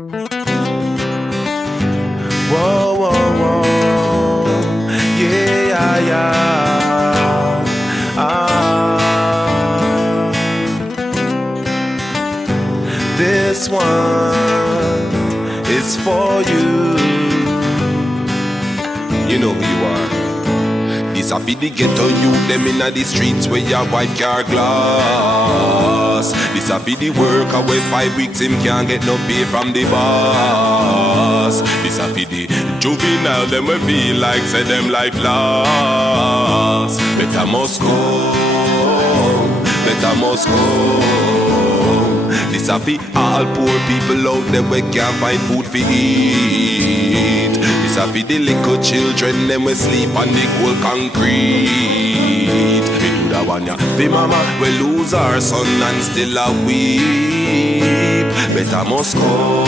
Whoa, whoa, whoa. Yeah, yeah, yeah. This one is for you. You know who you are. This a fi the ghetto youth, them inna the streets where your wife car glass. This a fi the worker where 5 weeks him can't get no pay from the boss. This a fi the juvenile, them we feel like say them life lost. Better must go, better must go. This a fi all poor people out there we can't find food fi eat. This a fi the little children them we sleep on the cold concrete. We do that one ya fi mama we lose our son and still a weep. Better must come,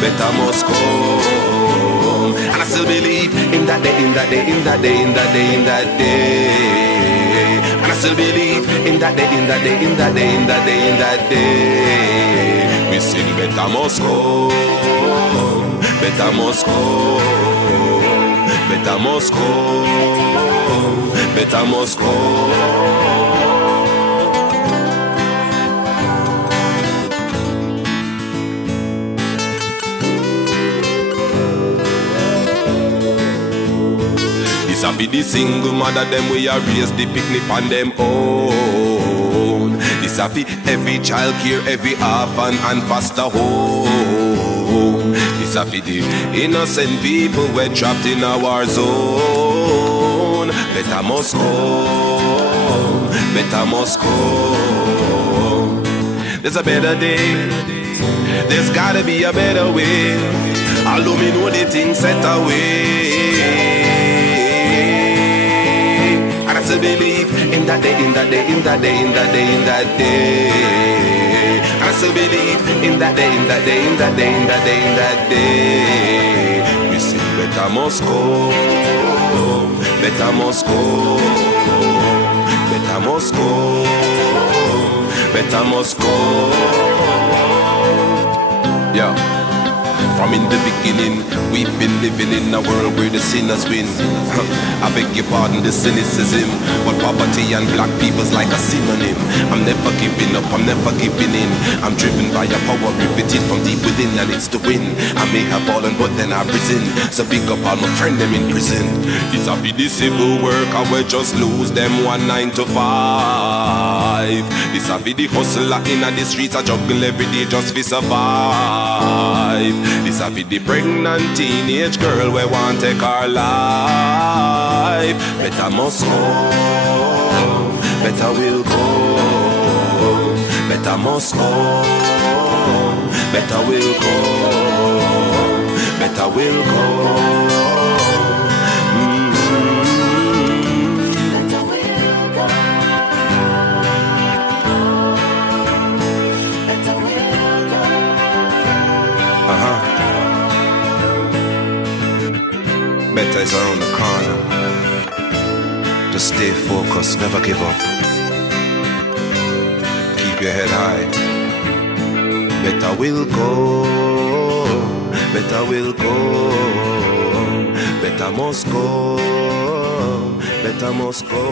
better must come. And I still believe in that day, in that day, in that day, in that day, in that day. And I still believe in that day, in that day, in that day, in that day, in that day. We sing better must come, better must come, better must come, better must come. This a be the single mother them we a raise the picnic on them own. This a be every child care, every orphan and foster home. This a be the innocent people we're trapped in a war zone. Better must come, better must come. There's a better day, there's gotta be a better way. Although me know the things set away. And I still believe in that day, in that day, in that day, in that day, in that day. And I still believe in that day, in that day, in that day, in that day, in that day. We sing better must go, better must go, better must go, better must go. Yeah. From in the beginning, we've been living in a world where the sinners win. I beg your pardon, the cynicism, but poverty and black people's like a synonym. I'm never giving up, I'm never giving in. I'm driven by a power riveted from deep within, and it's to win. I may have fallen, but then I've risen. So big up all my friend them in prison. It's a be the civil work, I will just lose them 1 9 to 5. This a be the hustler in the streets, I juggle every day just to survive. This a be the pregnant teenage girl we want take our life. Better must go, better will go. Better must go, better will go. Better will go. Better is around the corner. Just stay focused, never give up. Keep your head high. Better will go, better will go. Better must go, better must go.